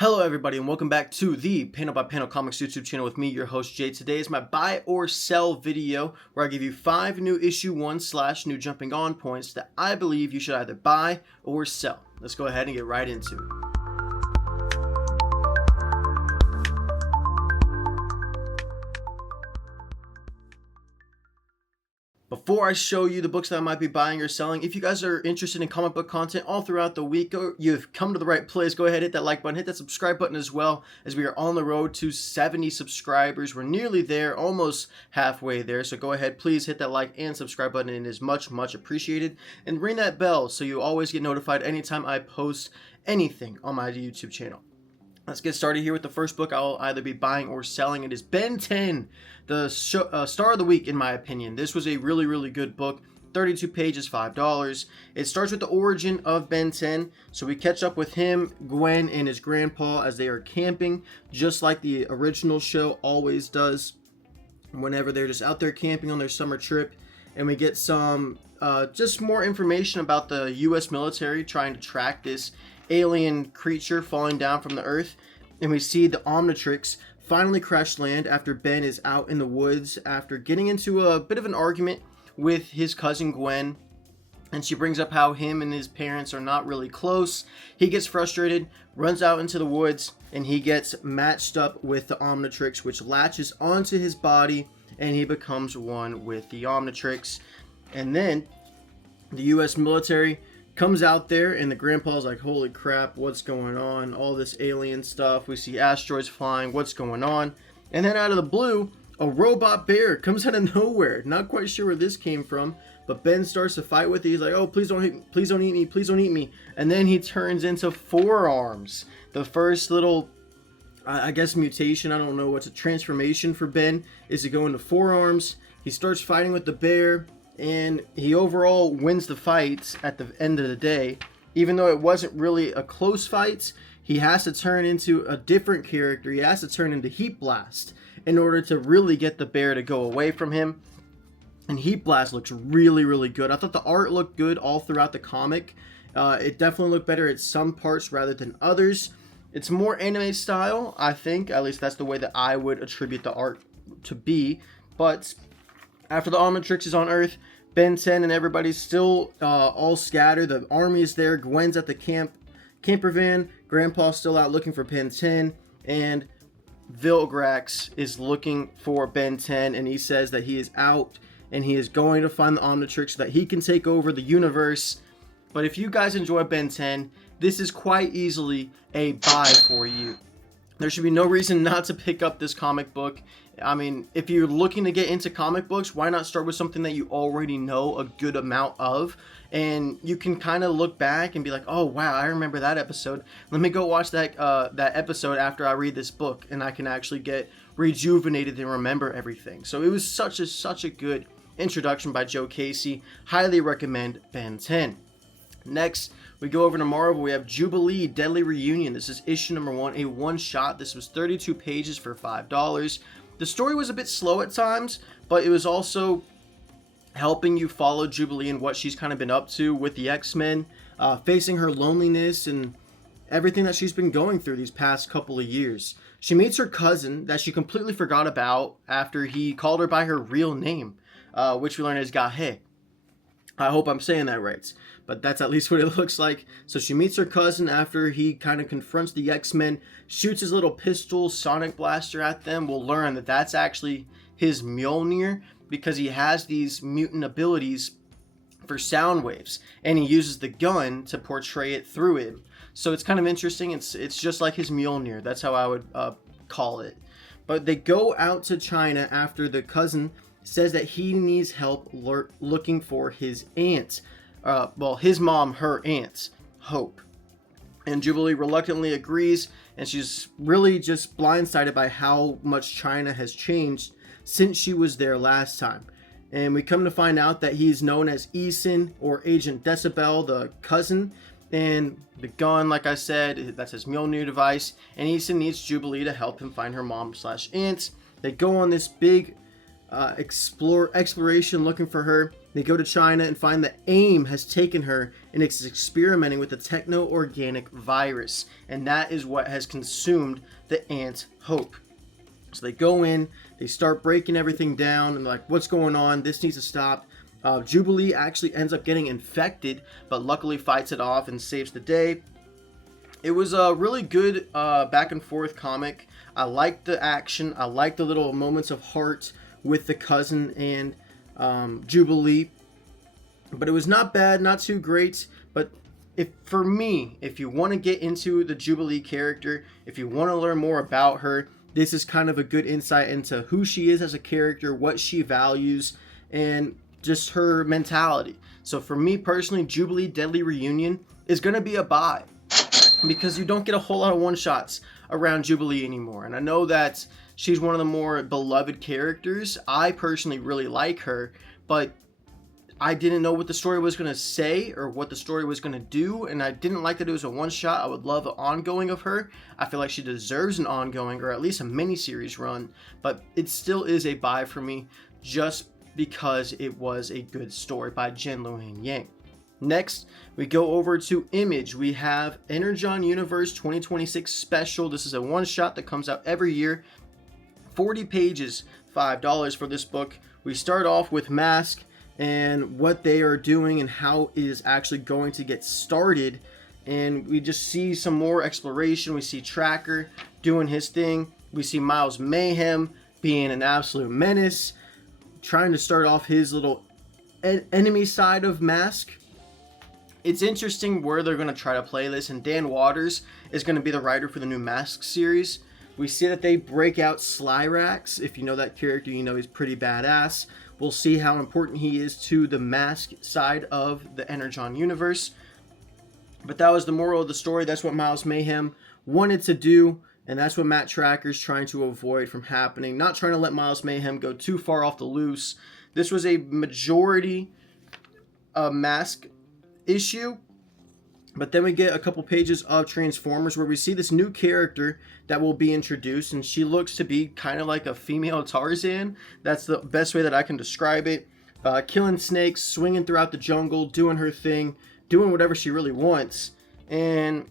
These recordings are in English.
Hello everybody and welcome back to the Panel by Panel Comics YouTube channel with me, your host Jay. Today is my buy or sell video where I give you 5 new issue 1/new jumping on points that I believe you should either buy or sell. Let's go ahead and get right into it. Before I show you the books that I might be buying or selling, if you guys are interested in comic book content all throughout the week, you've come to the right place. Go ahead, hit that like button, hit that subscribe button as well, as we are on the road to 70 subscribers. We're nearly there, almost halfway there. So go ahead, please hit that like and subscribe button. It is much appreciated. And ring that bell so you always get notified anytime I post anything on my YouTube channel. Let's get started here with the first book I'll either be buying or selling. It is Ben 10, the star of the week in my opinion. This was a really good book. 32 pages, $5. It starts with the origin of Ben 10. So we catch up with him, Gwen, and his grandpa as they are camping, just like the original show always does whenever they're just out there camping on their summer trip. And we get some just more information about the U.S. military trying to track this alien creature falling down from the earth. And we see the Omnitrix finally crash land after Ben is out in the woods after getting into a bit of an argument with his cousin Gwen, and she brings up how him and his parents are not really close. He gets frustrated, runs out into the woods, and he gets matched up with the Omnitrix, which latches onto his body and he becomes one with the Omnitrix. And then the US military comes out there and the grandpa's like, holy crap, what's going on? All this alien stuff. We see asteroids flying. What's going on? And then out of the blue, a robot bear comes out of nowhere. Not quite sure where this came from, but Ben starts to fight with it. He's like, oh, please don't hit me. Please don't eat me. Please don't eat me. And then he turns into forearms. The first little, I guess, mutation. I don't know what's a transformation for Ben is to go into forearms. He starts fighting with the bear, and he overall wins the fight at the end of the day. Even though it wasn't really a close fight, he has to turn into a different character. He has to turn into Heat Blast in order to really get the bear to go away from him. And Heat Blast looks really good. I thought the art looked good all throughout the comic. It definitely looked better at some parts rather than others. It's more anime style, I think. At least that's the way that I would attribute the art to be. But after the Omnitrix is on Earth, Ben 10 and everybody's still all scattered. The army is there. Gwen's at the camper van. Grandpa's still out looking for Ben 10. And Vilgrax is looking for Ben 10. And he says that he is out and he is going to find the Omnitrix so that he can take over the universe. But if you guys enjoy Ben 10, this is quite easily a buy for you. There should be no reason not to pick up this comic book. I mean, if you're looking to get into comic books, why not start with something that you already know a good amount of? And you can kind of look back and be like, oh, wow, I remember that episode. Let me go watch that episode after I read this book, and I can actually get rejuvenated and remember everything. So it was such a good introduction by Joe Casey. Highly recommend Ben 10. Next, we go over to Marvel. We have Jubilee Deadly Reunion. This is issue number 1, a one-shot. This was 32 pages for $5. The story was a bit slow at times, but it was also helping you follow Jubilee and what she's kind of been up to with the X-Men, facing her loneliness and everything that she's been going through these past couple of years. She meets her cousin that she completely forgot about after he called her by her real name, which we learn is Gahe. I hope I'm saying that right, but that's at least what it looks like. So she meets her cousin after he kind of confronts the X-Men, shoots his little pistol sonic blaster at them. We'll learn that that's actually his Mjolnir because he has these mutant abilities for sound waves, and he uses the gun to portray it through him. So it's kind of interesting. It's just like his Mjolnir. That's how I would call it. But they go out to China after the cousin says that he needs help looking for his aunt. His mom, her aunt, Hope. And Jubilee reluctantly agrees, and she's really just blindsided by how much China has changed since she was there last time. And we come to find out that he's known as Eason or Agent Decibel, the cousin. And the gun, like I said, that's his Mjolnir device. And Eason needs Jubilee to help him find her mom/aunt. They go on this big exploration looking for her, They go to China and find that AIM has taken her and is experimenting with the techno-organic virus. And that is what has consumed the Aunt Hope. So they go in, they start breaking everything down, and like, what's going on? This needs to stop. Jubilee actually ends up getting infected, but luckily fights it off and saves the day. It was a really good back and forth comic. I liked the action. I liked the little moments of heart with the cousin and Jubilee. But it was not bad, not too great. But for me, if you want to get into the Jubilee character, if you want to learn more about her, this is kind of a good insight into who she is as a character, what she values, and just her mentality. So for me personally, Jubilee Deadly Reunion is going to be a buy, because you don't get a whole lot of one-shots around Jubilee anymore. And I know that she's one of the more beloved characters. I personally really like her, but I didn't know what the story was going to say or what the story was going to do, and I didn't like that it was a one-shot. I would love an ongoing of her. I feel like she deserves an ongoing, or at least a mini-series run, but it still is a buy for me just because it was a good story by Jen Lohan Yang. Next, we go over to Image. We have Energon Universe 2026 Special. This is a one-shot that comes out every year. 40 pages, $5 for this book. We start off with Mask and what they are doing and how it is actually going to get started. And we just see some more exploration. We see Tracker doing his thing. We see Miles Mayhem being an absolute menace, trying to start off his little enemy side of Mask. It's interesting where they're going to try to play this, and Dan Waters is going to be the writer for the new Mask series. We see that they break out Slyrax. If you know that character, you know he's pretty badass. We'll see how important he is to the Mask side of the Energon universe. But that was the moral of the story. That's what Miles Mayhem wanted to do, and that's what Matt Tracker's trying to avoid from happening. Not trying to let Miles Mayhem go too far off the loose. This was a majority Mask issue, but then we get a couple pages of Transformers where we see this new character that will be introduced, and she looks to be kind of like a female Tarzan. That's the best way that I can describe it. Killing snakes, swinging throughout the jungle, doing her thing, doing whatever she really wants. And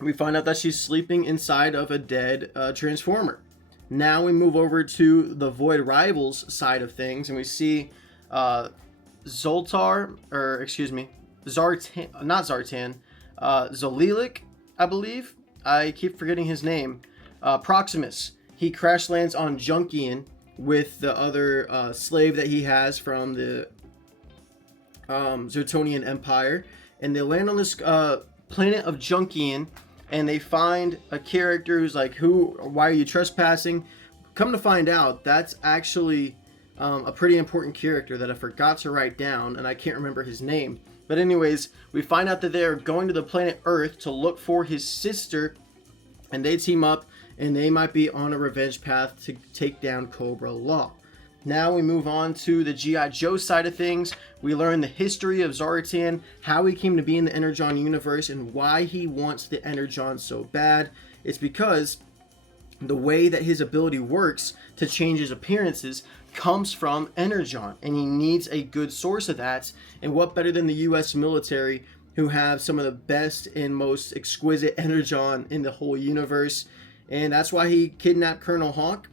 we find out that she's sleeping inside of a dead Transformer. Now we move over to the Void Rivals side of things, and we see Zoltar, or excuse me, Zartan, not Zartan, Zolilik, I believe. I keep forgetting his name. Proximus. He crash lands on Junkian with the other slave that he has from the Zertonian Empire. And they land on this planet of Junkian, and they find a character who's like, why are you trespassing? Come to find out, that's actually a pretty important character that I forgot to write down, and I can't remember his name. But anyways, we find out that they're going to the planet Earth to look for his sister, and they team up, and they might be on a revenge path to take down Cobra Law. Now we move on to the G.I. Joe side of things. We learn the history of Zartan, how he came to be in the Energon universe, and why he wants the Energon so bad. It's because the way that his ability works to change his appearances comes from Energon, and he needs a good source of that. And what better than the US military, who have some of the best and most exquisite Energon in the whole universe. And that's why he kidnapped Colonel Hawk,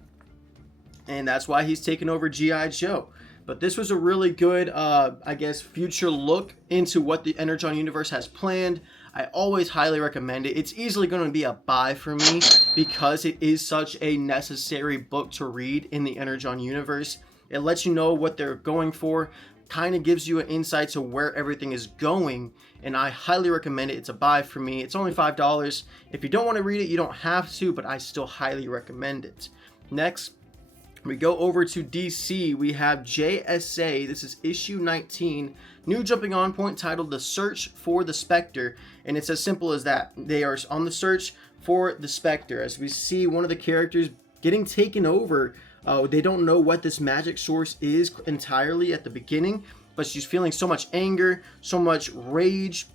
and that's why he's taken over G.I. Joe. But this was a really good, I guess, future look into what the Energon universe has planned. I always highly recommend it. It's easily going to be a buy for me because it is such a necessary book to read in the Energon universe. It lets you know what they're going for, kind of gives you an insight to where everything is going, and I highly recommend it. It's a buy for me. It's only $5. If you don't want to read it, you don't have to, but I still highly recommend it. Next, we go over to DC. We have JSA. This is issue 19. New jumping on point titled The Search for the Spectre. And it's as simple as that. They are on the search for the Spectre. As we see one of the characters getting taken over. They don't know what this magic source is entirely at the beginning, but she's feeling so much anger, so much rage,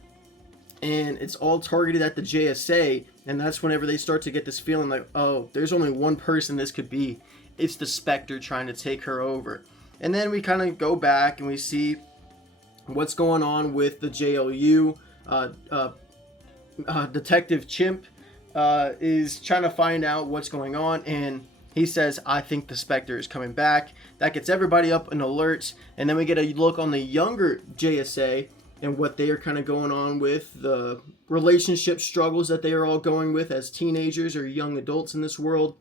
and it's all targeted at the JSA. And that's whenever they start to get this feeling like, oh, there's only one person this could be. It's the Spectre trying to take her over. And then we kind of go back and we see what's going on with the JLU. Detective Chimp is trying to find out what's going on, and he says, I think the Spectre is coming back. That gets everybody up in alerts, and then we get a look on the younger JSA and what they are kind of going on with, the relationship struggles that they are all going with as teenagers or young adults in this world.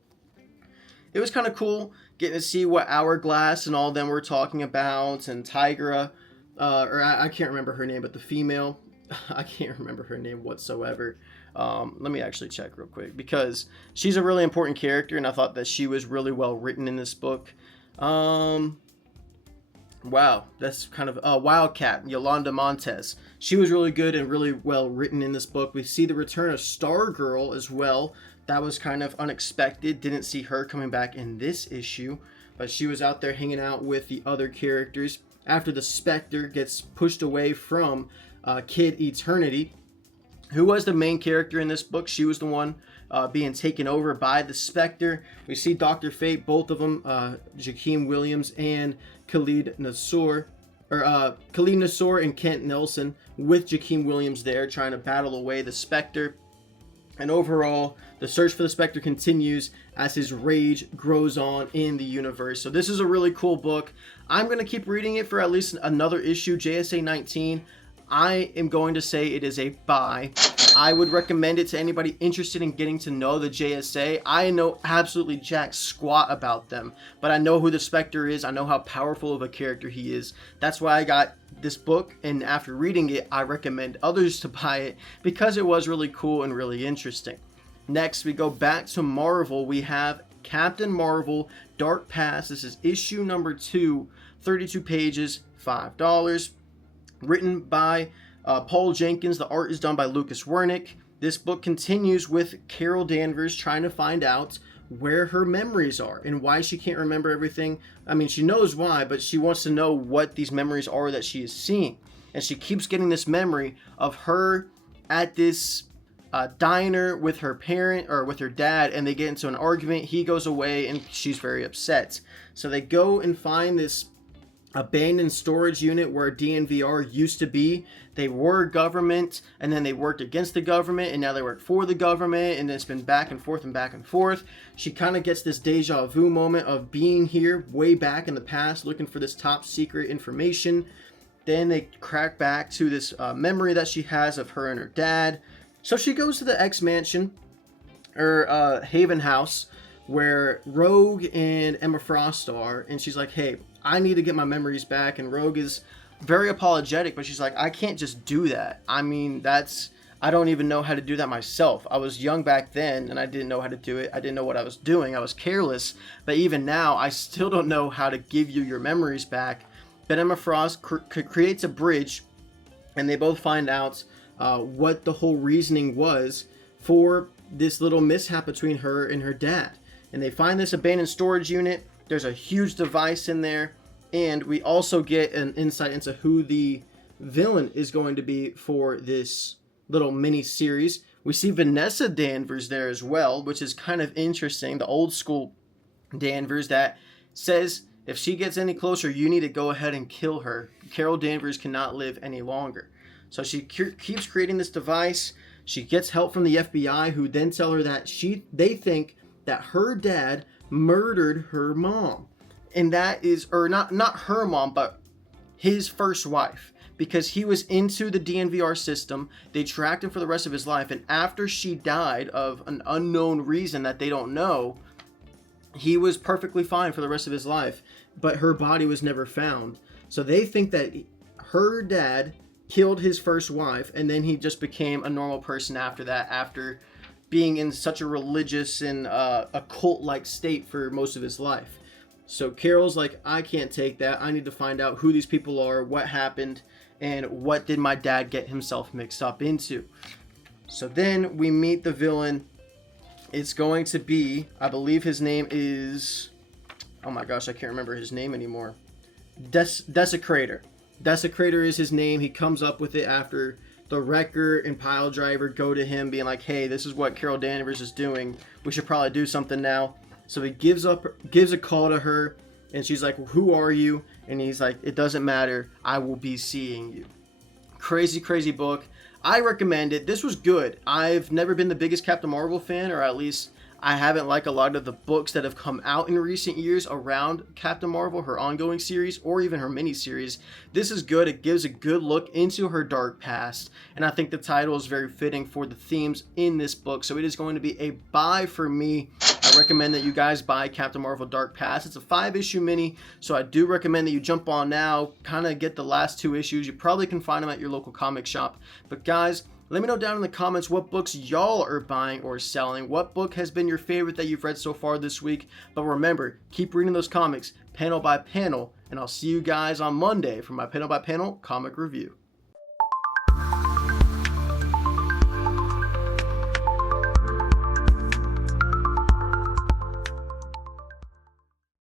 It was kind of cool getting to see what Hourglass and all of them were talking about, and Tigra, or I can't remember her name, but the female, I can't remember her name whatsoever. Let me actually check real quick, because she's a really important character, and I thought that she was really well written in this book. Wow, that's kind of Wildcat, Yolanda Montez. She was really good and really well written in this book. We see the return of Stargirl as well. That was kind of unexpected. Didn't see her coming back in this issue, but she was out there hanging out with the other characters after the Spectre gets pushed away from Kid Eternity, who was the main character in this book. She was the one being taken over by the Spectre. We see Dr. Fate, both of them, Jakeem Williams and Khalid Nassour, and Kent Nelson, with Jakeem Williams there trying to battle away the Spectre. And overall, the search for the Spectre continues as his rage grows on in the universe. So this is a really cool book. I'm going to keep reading it for at least another issue, JSA 19. I am going to say it is a buy. I would recommend it to anybody interested in getting to know the JSA. I know absolutely jack squat about them, but I know who the Spectre is. I know how powerful of a character he is. That's why I got this book, and after reading it, I recommend others to buy it because it was really cool and really interesting. Next, we go back to Marvel. We have Captain Marvel Dark Past. This is issue number 2, 32 pages, $5. Written by Paul Jenkins. The art is done by Lucas Wernick. This book continues with Carol Danvers trying to find out where her memories are and why she can't remember everything. I mean, she knows why, but she wants to know what these memories are that she is seeing. And she keeps getting this memory of her at this diner with her parent, or with her dad, and they get into an argument. He goes away and she's very upset. So they go and find this abandoned storage unit where DNVR used to be. They were government, and then they worked against the government, and now they work for the government, and it's been back and forth and back and forth. She kind of gets this deja vu moment of being here way back in the past looking for this top secret information. Then they crack back to this memory that she has of her and her dad. So she goes to the X Mansion, or Haven House, where Rogue and Emma Frost are, and she's like, hey, I need to get my memories back. And Rogue is very apologetic, but she's like, I can't just do that. I mean, I don't even know how to do that myself. I was young back then and I didn't know how to do it. I didn't know what I was doing. I was careless. But even now, I still don't know how to give you your memories back. But Emma Frost creates a bridge, and they both find out what the whole reasoning was for this little mishap between her and her dad. And they find this abandoned storage unit. There's a huge device in there, and we also get an insight into who the villain is going to be for this little mini series. We see Vanessa Danvers there as well, which is kind of interesting. The old school Danvers that says if she gets any closer, you need to go ahead and kill her. Carol Danvers cannot live any longer. So she keeps creating this device. She gets help from the FBI, who then tell her that they think that her dad murdered her mom, and that is, or not her mom, but his first wife, because he was into the DNVR system. They tracked him for the rest of his life, and after she died of an unknown reason that they don't know, he was perfectly fine for the rest of his life, but her body was never found. So they think that her dad killed his first wife, and then he just became a normal person after that, after being in such a religious and a cult-like state for most of his life. So Carol's like, I can't take that. I need to find out who these people are, what happened, and what did my dad get himself mixed up into. So then we meet the villain. It's going to be, I believe his name is, oh my gosh, I can't remember his name anymore. Desecrator. Desecrator is his name. He comes up with it after the Wrecker and Pile Driver go to him being like, hey, this is what Carol Danvers is doing. We should probably do something now. So he gives a call to her, And she's like, who are you? And he's like, it doesn't matter, I will be seeing you. Crazy book. I recommend it. This was good. I've never been the biggest Captain Marvel fan, or at least I haven't liked a lot of the books that have come out in recent years around Captain Marvel, her ongoing series, or even her miniseries. This is good. It gives a good look into her dark past, and I think the title is very fitting for the themes in this book, so it is going to be a buy for me. I recommend that you guys buy Captain Marvel Dark Past. It's a 5-issue mini, so I do recommend that you jump on now, kind of get the last 2 issues. You probably can find them at your local comic shop. But guys, let me know down in the comments what books y'all are buying or selling. What book has been your favorite that you've read so far this week? But remember, keep reading those comics panel by panel, and I'll see you guys on Monday for my panel by panel comic review.